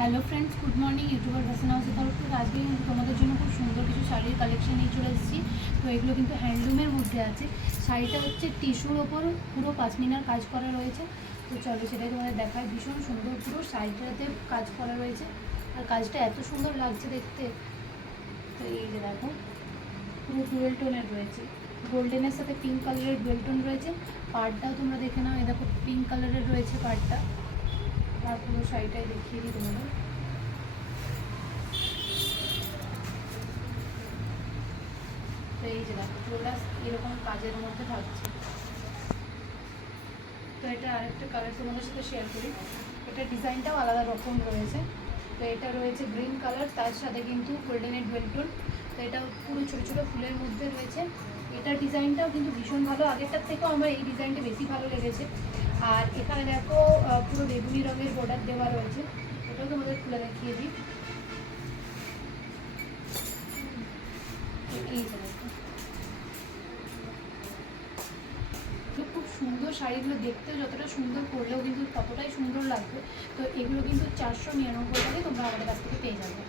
Hello friends, good morning. YouTuber fashion হাউসের তরফ থেকে আজকে কিন্তু তোমাদের জন্য খুব সুন্দর কিছু শাড়ির কালেকশন নিয়ে চলে এসেছি। তো এগুলো কিন্তু হ্যান্ডলুমের মধ্যে আছে। শাড়িটা হচ্ছে টিস্যুর ওপর পুরো পাশমিনার কাজ করা রয়েছে। তো চলো সেটাই তোমাদের দেখায়। ভীষণ সুন্দর পুরো শাড়িটাতে কাজ করা রয়েছে, আর কাজটা এত সুন্দর লাগছে দেখতে। তো এই যে দেখো, পুরো ডুয়েল টোনের রয়েছে, গোল্ডেনের সাথে পিঙ্ক কালারের ডুয়েল টোন রয়েছে। পাড়টাও তোমরা দেখে নাও, এই দেখো পিঙ্ক কালারের রয়েছে পাড়টা। আর পুরো শাড়িটাই দেখিয়ে দিই তোমাদের। তো এই যে দেখো পুরোটা এরকম কাজের মধ্যে থাকছে। তো এটা আরেকটা কালার তোমাদের সাথে শেয়ার করি। এটা ডিজাইনটাও আলাদা রকম রয়েছে। তো এটা রয়েছে গ্রিন কালার, তার সাথে কিন্তু গোল্ডেনের ডুয়েল টোন। তো এটা পুরো ছোটো ছোটো ফুলের মধ্যে রয়েছে। এটার ডিজাইনটাও কিন্তু ভীষণ ভালো, আগেরটার থেকেও আমার এই ডিজাইনটা বেশি ভালো লেগেছে। আর এখানে দেখো পুরো বেগুনি রঙের বর্ডার দেওয়া রয়েছে। এটাও তোমাদের খুলে দেখিয়ে দিই। এই যে দেখো, খুব সুন্দর শাড়িগুলো দেখতেও যতটা সুন্দর, পরলেও কিন্তু ততটাই সুন্দর লাগবে। তো এগুলো কিন্তু 499 টাকায় তোমরা আমাদের কাছ থেকে পেয়ে যাবে।